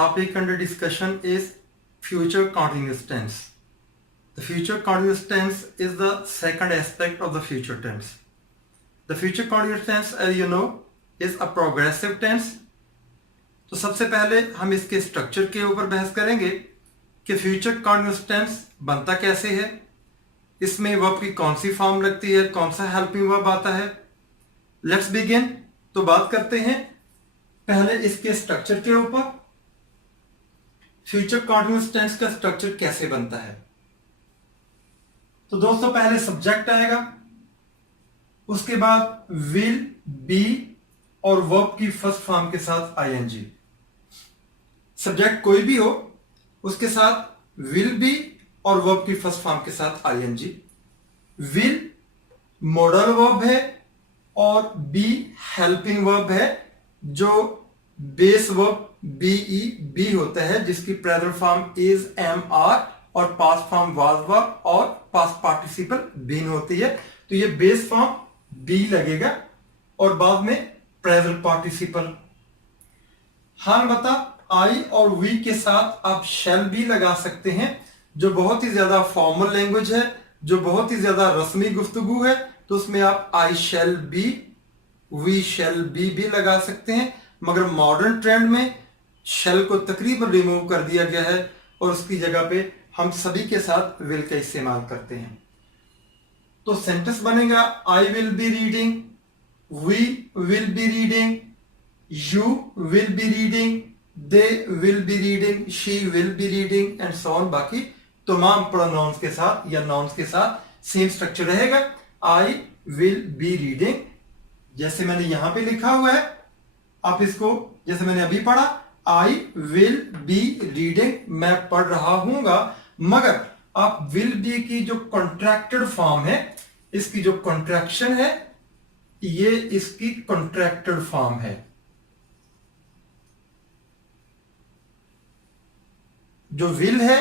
topic under discussion is future continuous tense. The future continuous tense is the second aspect of the future tense. The future continuous tense, as you know, is a progressive tense. तो सबसे पहले हम इसके structure के ऊपर बहस करेंगे कि फ्यूचर कॉन्टिन्यूअस टेंस बनता कैसे है, इसमें वर्ब की कौन सी फॉर्म लगती है, कौन सा हेल्पिंग वर्ब आता है. Let's begin. तो बात करते हैं पहले इसके स्ट्रक्चर के ऊपर. फ्यूचर कॉन्टिन्यूअस टेंस का स्ट्रक्चर कैसे बनता है. तो दोस्तों पहले सब्जेक्ट आएगा, उसके बाद विल, बी और वर्ब की फर्स्ट फॉर्म के साथ आईएनजी. सब्जेक्ट कोई भी हो उसके साथ विल बी और वर्ब की फर्स्ट फॉर्म के साथ आईएनजी. विल मॉडल वर्ब है और बी हेल्पिंग वर्ब है, जो बेस वर्ब बीई बी होता है, जिसकी present form is am are और पास्ट फॉर्म वाज वर्ब और पास्ट पार्टिसिपल बीन होती है. तो ये बेस फॉर्म बी लगेगा और बाद में प्रेजेंट पार्टिसिपल. हाँ बता, आई और वी के साथ आप शैल भी लगा सकते हैं, जो बहुत ही ज्यादा फॉर्मल लैंग्वेज है, जो बहुत ही ज्यादा रस्मी गुफ्तगू है. तो उसमें आप I shall be, we shall be भी लगा सकते हैं. मगर मॉडर्न ट्रेंड में शैल को तकरीबन रिमूव कर दिया गया है और उसकी जगह पे हम सभी के साथ विल का इस्तेमाल करते हैं. तो सेंटेंस बनेगा I will be reading, we will be reading, you will be reading, they will be reading, she will be reading and so on. बाकी तमाम प्रोनाउंस के साथ या नाउन्स के साथ सेम स्ट्रक्चर रहेगा. आई विल बी रीडिंग, जैसे मैंने यहां पे लिखा हुआ है, आप इसको जैसे मैंने अभी पढ़ा, आई विल बी रीडिंग, मैं पढ़ रहा हूंगा. मगर आप विल बी की जो कॉन्ट्रैक्टेड फॉर्म है, इसकी जो कॉन्ट्रैक्शन है, ये इसकी कॉन्ट्रैक्टेड फॉर्म है. जो विल है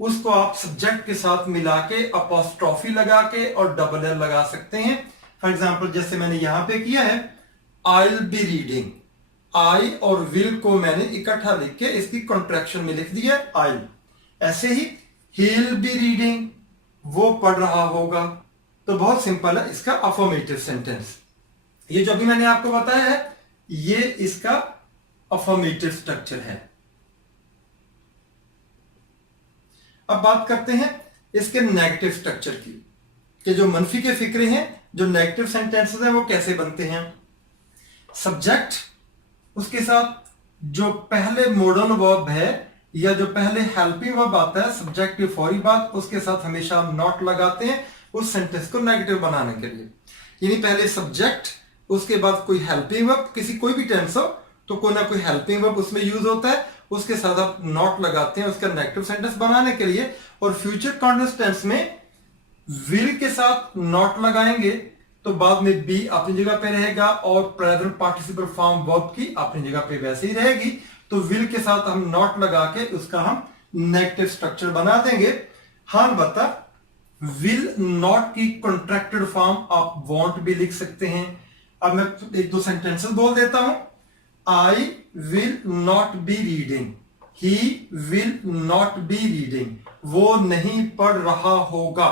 उसको आप सब्जेक्ट के साथ मिला के अपॉस्ट्रोफी लगा के और डबल एल लगा सकते हैं. फॉर एग्जाम्पल जैसे मैंने यहां पे किया है, आई विल बी रीडिंग, आई और विल को मैंने इकट्ठा लिख के इसकी कॉन्ट्रैक्शन में लिख दिया आई. ऐसे ही ही विल बी रीडिंग, वो पढ़ रहा होगा. तो बहुत सिंपल है इसका अफर्मेटिव सेंटेंस. ये जो अभी मैंने आपको बताया है, ये इसका अफर्मेटिव स्ट्रक्चर है. अब बात करते हैं इसके नेगेटिव स्ट्रक्चर की, कि जो मनफी के फिक्रे हैं, जो नेगेटिव सेंटेंसेस हैं, वो कैसे बनते हैं. सब्जेक्ट, उसके साथ जो पहले मॉडर्न वर्ब है या जो पहले हेल्पिंग वर्ब आता है सब्जेक्ट की फौरी बाद, उसके साथ हमेशा हम नॉट लगाते हैं उस सेंटेंस को नेगेटिव बनाने के लिए. यानी पहले सब्जेक्ट, उसके बाद कोई हेल्पिंग वर्ब, किसी कोई भी टेंस हो तो कोई ना कोई हेल्पिंग वर्ब उसमें यूज होता है, उसके साथ आप नॉट लगाते हैं उसका नेगेटिव सेंटेंस बनाने के लिए. और फ्यूचर कॉन्टिन्यूअस टेंस में विल के साथ नॉट लगाएंगे तो बाद में बी अपनी जगह पे रहेगा और प्रेजेंट पार्टिसिपल फॉर्म वर्ब की अपनी जगह पे वैसे ही रहेगी. तो विल के साथ हम नॉट लगा के उसका हम नेगेटिव स्ट्रक्चर बना देंगे. हाँ बता, विल नॉट की कॉन्ट्रैक्टेड फॉर्म आप वॉन्ट भी लिख सकते हैं. अब मैं एक दो सेंटेंसेस बोल देता हूं. I will not be reading, he will not be reading, वो नहीं पढ़ रहा होगा.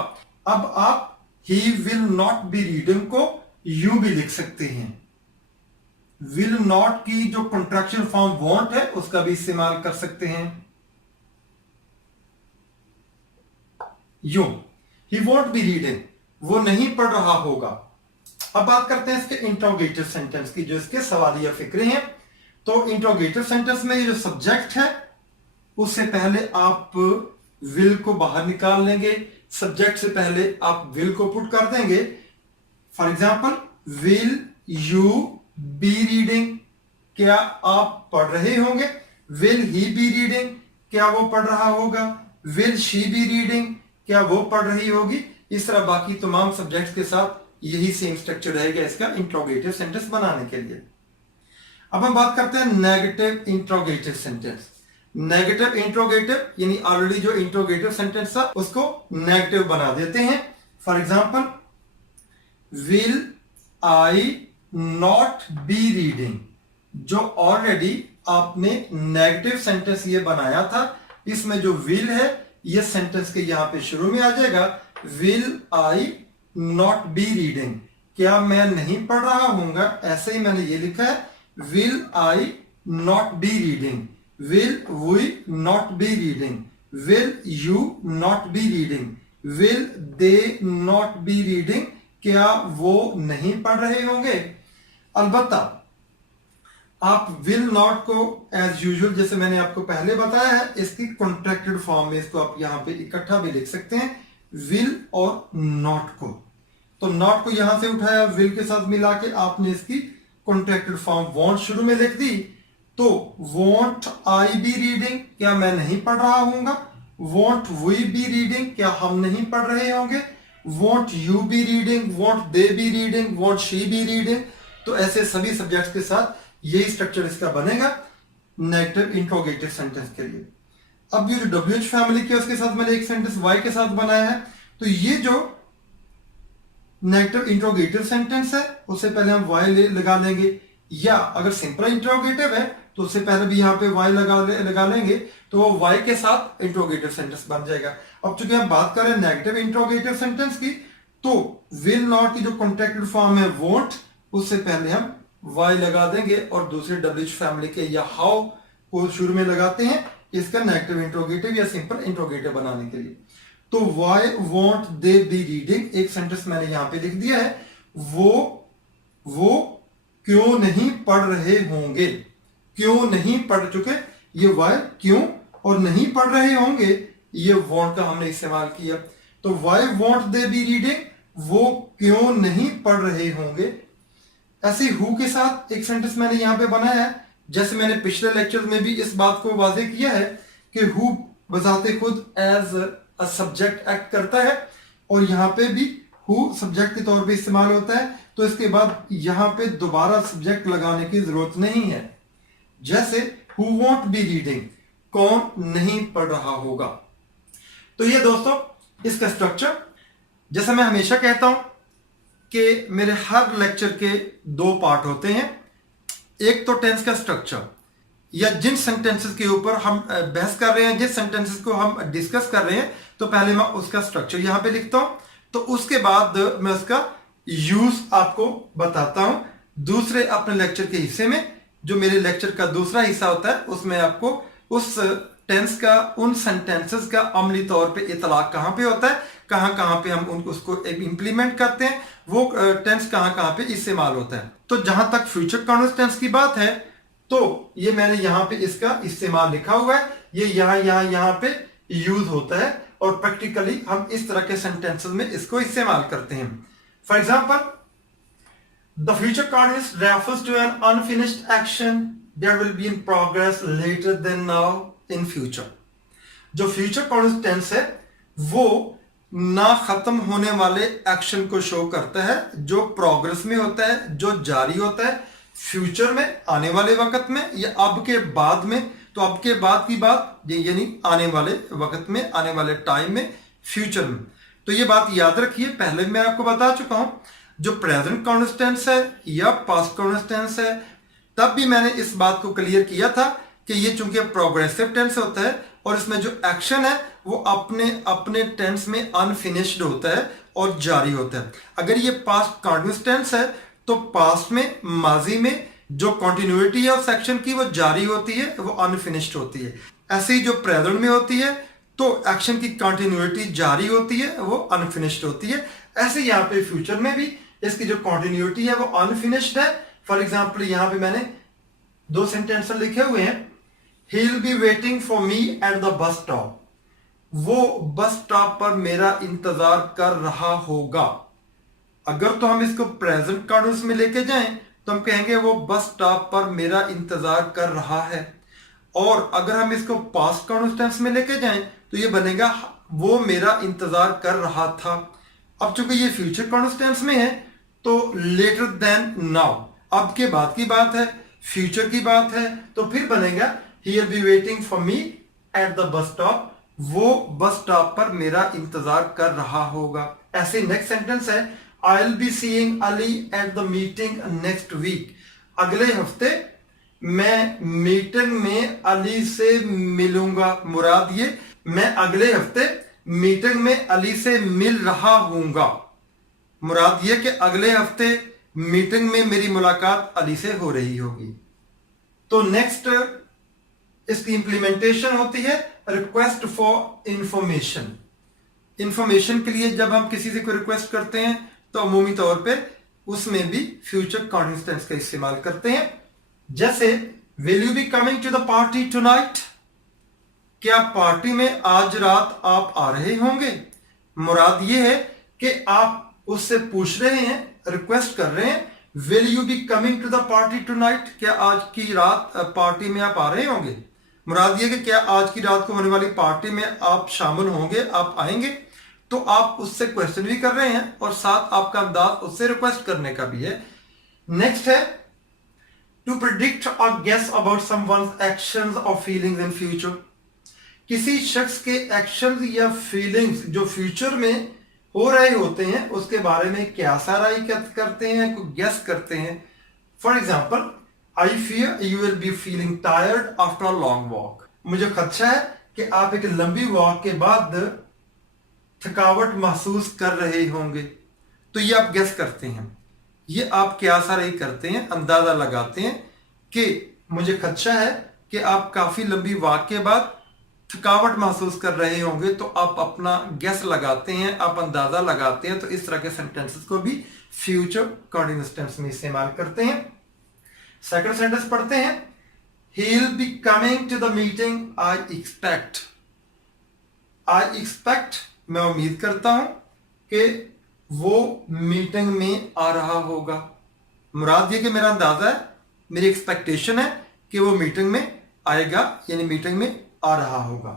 अब आप he will not be reading को यू भी लिख सकते हैं. विल नॉट की जो कॉन्ट्रैक्शन फॉर्म वॉन्ट है उसका भी इस्तेमाल कर सकते हैं. You, he won't be reading, वो नहीं पढ़ रहा होगा. अब बात करते हैं इसके इंट्रोगेटिव सेंटेंस की, जो इसके सवालिया फिक्रे हैं. तो इंट्रोगेटिव सेंटेंस में ये जो सब्जेक्ट है, उससे पहले आप विल को बाहर निकाल लेंगे. सब्जेक्ट से पहले आप विल को पुट कर देंगे. For example, will you be reading, क्या आप पढ़ रहे होंगे. विल ही बी रीडिंग, क्या वो पढ़ रहा होगा. विल शी बी रीडिंग, क्या वो पढ़ रही होगी. इस तरह बाकी तमाम सब्जेक्ट्स के साथ यही सेम स्ट्रक्चर रहेगा इसका इंट्रोगेटिव सेंटेंस बनाने के लिए. अब हम बात करते हैं negative interrogative sentence. Negative interrogative यानी ऑलरेडी जो इंट्रोगेटिव सेंटेंस था उसको नेगेटिव बना देते हैं. For example, will I not be reading, जो ऑलरेडी आपने नेगेटिव सेंटेंस ये बनाया था, इसमें जो विल है ये सेंटेंस के यहां पे शुरू में आ जाएगा, will I not be reading, क्या मैं नहीं पढ़ रहा हूंगा, ऐसे ही मैंने ये लिखा है, will I not be reading, will we not be reading, will you not be reading, will they not be reading, क्या वो नहीं पढ़ रहे होंगे। अलबत्ता आप विल नॉट को एज यूजुअल जैसे मैंने आपको पहले बताया है, इसकी कॉन्ट्रैक्टेड फॉर्म में इसको आप यहां पे इकट्ठा भी लिख सकते हैं, विल और नॉट को। तो नॉट को यहां से उठाया, विल के साथ मिला के आपने इसकी कॉन्ट्रैक्टेड फॉर्म वॉन्ट शुरू में लिख दी, तो वॉन्ट आई बी रीडिंग, क्या मैं नहीं पढ़ रहा हूंगा, वॉन्ट वी बी रीडिंग, क्या हम नहीं पढ़ रहे होंगे, won't you be reading, won't they be reading, won't she be reading. तो ऐसे सभी सब्जेक्ट्स के साथ यही स्ट्रक्चर इसका बनेगा नेगेटिव इंट्रोगेटिव सेंटेंस के लिए। अब ये जो WH फैमिली के उसके साथ मैंने एक सेंटेंस Y के साथ बनाया है, तो ये जो नेगेटिव इंट्रोगेटिव सेंटेंस है उससे पहले हम Y लगा लेंगे, या अगर सिंपल इंट्रोगेटिव है तो उससे पहले भी यहाँ पे Y लगा लेंगे, तो वो Y के साथ इंट्रोगेटिव सेंटेंस बन जाएगा। अब चूंकि हम बात कर रहे हैं नेगेटिव इंट्रोगेटिव सेंटेंस की, तो विल नॉट की जो कॉन्ट्रैक्टेड फॉर्म है वोंट, उससे पहले हम Y लगा देंगे और दूसरे WH फैमिली के या हाउ को शुरू में लगाते हैं इसका नेगेटिव इंट्रोगेटिव या सिंपल इंट्रोगेटिव बनाने के लिए। तो why won't they be reading, एक सेंटेंस मैंने यहां पे लिख दिया है, वो क्यों नहीं पढ़ रहे होंगे, क्यों नहीं पढ़ चुके, ये why क्यों, और नहीं पढ़ रहे होंगे ये won't का हमने इस्तेमाल किया। तो why won't they be reading, वो क्यों नहीं पढ़ रहे होंगे। ऐसे who के साथ एक सेंटेंस मैंने यहां पे बनाया है, जैसे मैंने पिछले लेक्चर में भी इस बात को वाज़ेह किया है कि who बजाते खुद एज अ सब्जेक्ट एक्ट करता है, और यहां पे भी who सब्जेक्ट के तौर पे इस्तेमाल होता है, तो इसके बाद यहां पे दोबारा सब्जेक्ट लगाने की जरूरत नहीं है। जैसे who won't be reading, कौन नहीं पढ़ रहा होगा। तो ये दोस्तों इसका स्ट्रक्चर, जैसा मैं हमेशा कहता हूं कि मेरे हर लेक्चर के दो पार्ट होते हैं, एक तो टेंस का स्ट्रक्चर, या जिन सेंटेंसेस के ऊपर हम बहस कर रहे हैं, जिस सेंटेंसेस को हम डिस्कस कर रहे हैं, तो पहले मैं उसका स्ट्रक्चर यहां पे लिखता हूं, तो उसके बाद मैं उसका यूज आपको बताता हूं दूसरे अपने लेक्चर के हिस्से में। जो मेरे लेक्चर का दूसरा हिस्सा होता है उसमें आपको उस टेंस का, उन सेंटेंसेस का अमली तौर पे इतलाक कहां पे होता है, कहां पे हम उसको इंप्लीमेंट करते हैं, वो टेंस कहां पे इस्तेमाल होता है। तो जहां तक फ्यूचर कॉन्टिन्यूअस टेंस की बात है, तो ये मैंने यहां पे इसका इस्तेमाल लिखा हुआ है, ये यहां पे यूज होता है, और प्रैक्टिकली हम इस तरह के सेंटेंसेस में इसको इस्तेमाल करते हैं। For example, the future continuous refers to an unfinished action that will be in progress later than now in future. जो फ्यूचर कॉन्टिन्यूअस टेंस है वो ना खत्म होने वाले एक्शन को शो करता है, जो प्रोग्रेस में होता है, जो जारी होता है फ्यूचर में, आने वाले वक्त में, या अब के बाद में। तो अब के बाद की बात यानी आने वाले वक्त में, आने वाले टाइम में, फ्यूचर में। तो ये बात याद रखिए, पहले मैं आपको बता चुका हूं, जो प्रेजेंट कॉन्टिन्यूअस टेंस है या पास्ट कॉन्टिन्यूअस टेंस है, तब भी मैंने इस बात को क्लियर किया था कि ये चूंकि प्रोग्रेसिव टेंस होता है और इसमें जो एक्शन है वो अपने टेंस में अनफिनिश्ड होता है और जारी होता है। अगर ये पास्ट कॉन्टिन्यूअस टेंस है तो पास्ट में, माजी में जो कॉन्टिन्यूटी है उस एक्शन की वो जारी होती है, वो अनफिनिश्ड होती है। ऐसे ही जो प्रेजेंट में होती है तो एक्शन की कॉन्टिन्यूटी जारी होती है, वो अनफिनिश्ड होती है। ऐसे यहाँ पे फ्यूचर में भी इसकी जो कॉन्टिन्यूटी है वो अनफिनिश्ड है। फॉर एग्जाम्पल यहाँ पे मैंने दो सेंटेंस लिखे हुए हैं, he will be waiting for me at the bus stop, वो बस स्टॉप पर मेरा इंतजार कर रहा होगा। अगर तो हम इसको प्रेजेंट कॉन्टिन्यूअस में लेके जाएं तो हम कहेंगे वो बस स्टॉप पर मेरा इंतजार कर रहा है, और अगर हम इसको पास्ट कॉन्टिन्यूअस टेंस में लेके जाएं तो ये बनेगा वो मेरा इंतजार कर रहा था। अब चूंकि ये फ्यूचर कॉन्टिन्यूअस टेंस में है तो लेटर देन नाउ, अब के बाद की बात है, फ्यूचर की बात है, तो फिर बनेगा ही will be waiting for me at the bus stop, वो बस स्टॉप पर मेरा इंतजार कर रहा होगा। ऐसे नेक्स्ट सेंटेंस है, I will be seeing Ali at the meeting next week, अगले हफ्ते मैं मीटिंग में अली से मिलूंगा। मुराद ये मैं अगले हफ्ते मीटिंग में अली से मिल रहा हूंगा। मुराद ये कि अगले हफ्ते मीटिंग में मेरी मुलाकात अली से हो रही होगी। तो नेक्स्ट इसकी इंप्लीमेंटेशन होती है रिक्वेस्ट फॉर इंफॉर्मेशन। इंफॉर्मेशन के लिए जब हम किसी से कोई रिक्वेस्ट करते हैं तो अमूमी तौर पे उसमें भी फ्यूचर कॉन्टिन्यूअस टेंस का इस्तेमाल करते हैं। जैसे will you be coming to the party tonight, क्या पार्टी में आज रात आप आ रहे होंगे। मुराद ये है कि आप उससे पूछ रहे हैं, रिक्वेस्ट कर रहे हैं, will you be coming to the party tonight, क्या आज की रात पार्टी में आप आ रहे होंगे। मुराद ये कि क्या आज की रात को होने वाली पार्टी में आप शामिल होंगे, आप आएंगे। तो आप उससे क्वेश्चन भी कर रहे हैं और साथ आपका अंदाज उससे रिक्वेस्ट करने का भी है। नेक्स्ट है टू प्रिडिक्ट और गेस अबाउट समवन्स एक्शंस और फीलिंग्स इन फ्यूचर। किसी शख्स के एक्शंस या फीलिंग्स जो फ्यूचर में हो रहे होते हैं उसके बारे में क्या साराई करते हैं, गेस करते हैं। For example, I fear you will be feeling tired after a long walk. मुझे खदशा है कि आप एक लंबी वॉक के बाद थकावट महसूस कर रहे होंगे। तो ये आप गेस करते हैं, ये आप क्या साराई करते हैं, अंदाजा लगाते हैं कि मुझे खदशा है कि आप काफी लंबी वॉक के बाद थकावट महसूस कर रहे होंगे। तो आप अपना गेस लगाते हैं, आप अंदाजा लगाते हैं। तो इस तरह के सेंटेंसेस को भी फ्यूचर कॉन्टिन्यूअस टेंस में इस्तेमाल करते हैं। सेकंड सेंटेंस पढ़ते हैं, he will be coming to the meeting I expect. I expect मैं उम्मीद करता हूं कि वो मीटिंग में आ रहा होगा। मुराद ये कि मेरा अंदाजा है, मेरी एक्सपेक्टेशन है कि वो मीटिंग में आएगा, यानी मीटिंग में आ रहा होगा।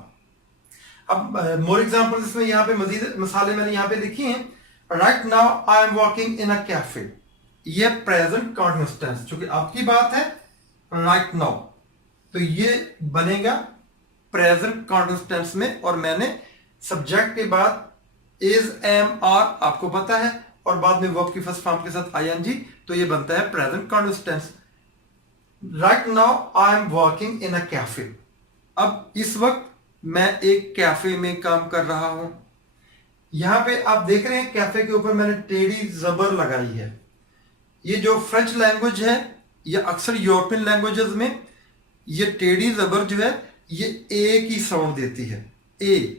अब मोर एग्जांपल्स इसमें यहां पे मजीद मिसालें मैंने यहां पे लिखी हैं। Right now I am walking in a cafe, ये प्रेजेंट कॉन्टिन्यूअस टेंस, चूंकि आपकी बात है राइट नाउ, तो ये बनेगा प्रेजेंट कॉन्टिन्यूअस टेंस में। और मैंने सब्जेक्ट के बाद इज, एम, आर आपको पता है, और बाद में वर्ब की फर्स्ट फॉर्म के साथ आईएनजी, तो ये बनता है present continuous tense. Right now I am working in a cafe, अब इस वक्त मैं एक कैफे में काम कर रहा हूं। यहां पे आप देख रहे हैं कैफे के ऊपर मैंने टेढ़ी जबर लगाई है। ये जो फ्रेंच लैंग्वेज है या अक्सर यूरोपियन लैंग्वेजेस में ये टेढ़ी जबर जो है ये ए की साउंड देती है, ए।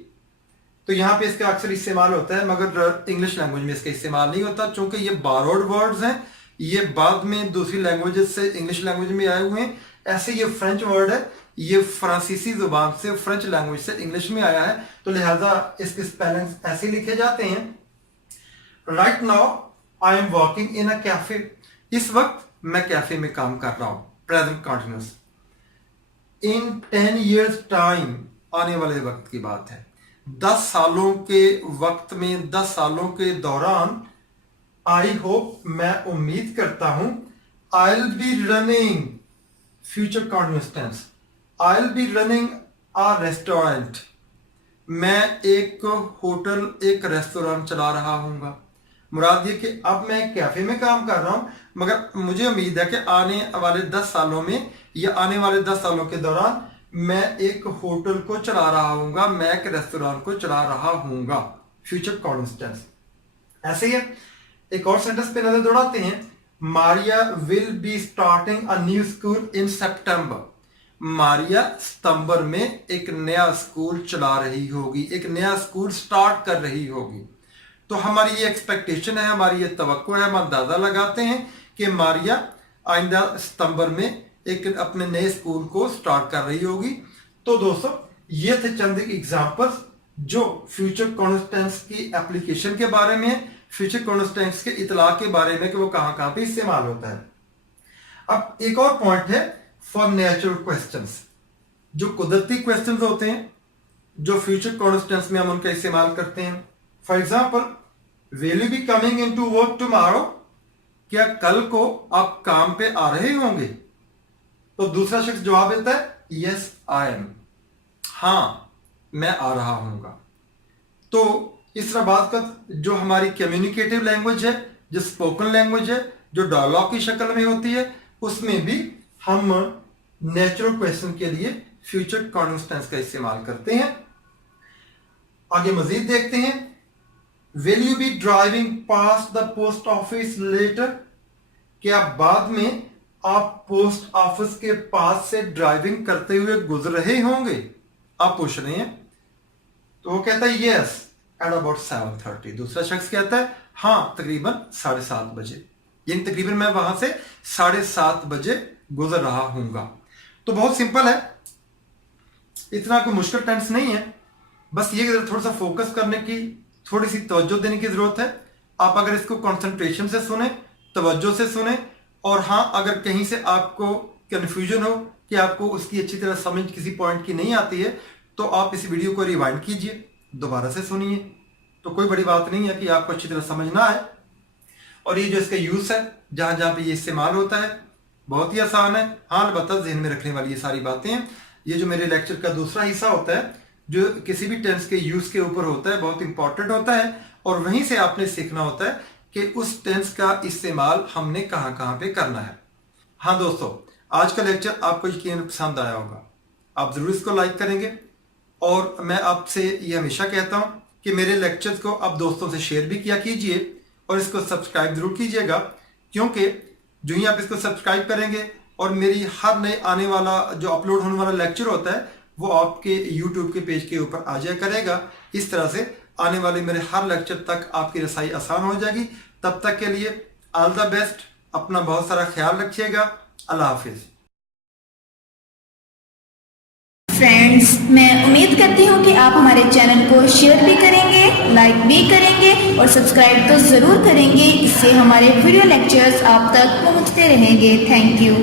तो यहां पे इसका अक्सर इस्तेमाल होता है, मगर इंग्लिश लैंग्वेज में इसका इस्तेमाल नहीं होता, चूंकि ये बारोड वर्ड्स हैं, ये बाद में दूसरी लैंग्वेजेस से इंग्लिश लैंग्वेज में आए हुए हैं। ऐसे ये फ्रेंच वर्ड है, ये फ्रांसीसी जुबान से फ्रेंच लैंग्वेज से इंग्लिश में आया है, तो लिहाजा इसके स्पेलिंग्स ऐसे लिखे जाते हैं। Right now I am working in a cafe, इस वक्त मैं कैफे में काम कर रहा हूं, प्रेजेंट कॉन्टिन्यूअस। इन 10 years टाइम, आने वाले वक्त की बात है। 10 सालों के वक्त में, 10 सालों के दौरान, आई होप मैं उम्मीद करता हूं, I will be running, future continuous tense, I will be running a restaurant, मैं एक होटल, एक रेस्टोरेंट चला रहा हूंगा। मुराद ये कि अब मैं कैफे में काम कर रहा हूं, मगर मुझे उम्मीद है कि आने वाले 10 सालों में या आने वाले 10 सालों के दौरान मैं एक होटल को चला रहा हूंगा, मैं एक रेस्टोरेंट को चला रहा हूंगा, फ्यूचर कॉन्टिन्यूअस टेंस। ऐसे ही है, एक और सेंटेंस पे नजर दौड़ाते हैं। Maria will be starting a new school in September, Maria सितंबर में एक नया स्कूल चला रही होगी, एक नया स्कूल स्टार्ट कर रही होगी। तो हमारी ये एक्सपेक्टेशन है, हमारी ये तवक्को है, हम अंदाजा लगाते हैं कि मारिया आइंदा सितंबर में एक अपने नए स्कूल को स्टार्ट कर रही होगी। तो दोस्तों ये थे चंद एग्जांपल्स जो फ्यूचर कॉन्टिन्यूअस टेंस की एप्लीकेशन के बारे में है, फ्यूचर कॉन्टिन्यूअस टेंस के इतलाक के बारे में कि वो कहां कहां पे इस्तेमाल होता है। अब एक और पॉइंट है फॉर नेचुरल क्वेश्चंस, जो कुदरती क्वेश्चंस होते हैं जो फ्यूचर कॉन्टिन्यूअस टेंस में हम उनका इस्तेमाल करते हैं। For example, will you be coming into work tomorrow, क्या कल को आप काम पे आ रहे होंगे। तो दूसरा शख्स जवाब देता है यस आई एम, हां मैं आ रहा हूंगा। तो इस तरह बात का जो हमारी कम्युनिकेटिव लैंग्वेज है, जो स्पोकन लैंग्वेज है, जो डायलॉग की शक्ल में होती है, उसमें भी हम नेचुरल क्वेश्चन के लिए फ्यूचर कंटीन्यूअस टेंस का इस्तेमाल करते हैं। आगे मजीद देखते हैं। Will you be driving past the post office later? क्या बाद में आप पोस्ट ऑफिस के पास से ड्राइविंग करते हुए गुजर रहे होंगे? आप पूछ रहे हैं। तो वो कहता है यस एट अबाउट 7:30। दूसरा शख्स कहता है हाँ तकरीबन 7:30 बजे, यानी तकरीबन मैं वहां से 7:30 बजे गुजर रहा हूंगा। तो बहुत सिंपल है, इतना कोई मुश्किल टेंस नहीं है। बस ये थोड़ा सा फोकस करने की, थोड़ी सी तवज्जो देने की जरूरत है। आप अगर इसको कंसंट्रेशन से सुने, तवज्जो से सुने, और हाँ अगर कहीं से आपको कंफ्यूजन हो कि आपको उसकी अच्छी तरह समझ किसी पॉइंट की नहीं आती है, तो आप इस वीडियो को रिवाइंड कीजिए, दोबारा से सुनिए। तो कोई बड़ी बात नहीं है कि आपको अच्छी तरह समझ ना आए। और ये जो इसका यूज है, जहां जहां पे ये इस्तेमाल होता है, बहुत ही आसान है। हाँ अलबत्ता जहन में रखने वाली ये सारी बातें हैं। ये जो मेरे लेक्चर का दूसरा हिस्सा होता है, जो किसी भी टेंस के यूज के ऊपर होता है, बहुत इंपॉर्टेंट होता है, और वहीं से आपने सीखना होता है कि उस टेंस का इस्तेमाल हमने कहां कहां पे करना है। हाँ दोस्तों, आज का लेक्चर आपको यकीन पसंद आया होगा। आप जरूर इसको लाइक करेंगे, और मैं आपसे ये हमेशा कहता हूं कि मेरे लेक्चर्स को आप दोस्तों से शेयर भी किया कीजिए, और इसको सब्सक्राइब जरूर कीजिएगा, क्योंकि जो ही आप इसको सब्सक्राइब करेंगे और मेरी हर नए आने वाला जो अपलोड होने वाला लेक्चर होता है वो आपके YouTube के पेज के ऊपर आ जाया करेगा। इस तरह से आने वाले मेरे हर लेक्चर तक आपकी रसाई आसान हो जाएगी। तब तक के लिए ऑल द बेस्ट, अपना बहुत सारा ख्याल रखिएगा। अल्लाह हाफिज। फ्रेंड्स, मैं उम्मीद करती हूँ कि आप हमारे चैनल को शेयर भी करेंगे, लाइक भी करेंगे और सब्सक्राइब तो ज़रूर करेंगे। इससे हमारे वीडियो लेक्चर्स आप तक पहुँचते रहेंगे। Thank you.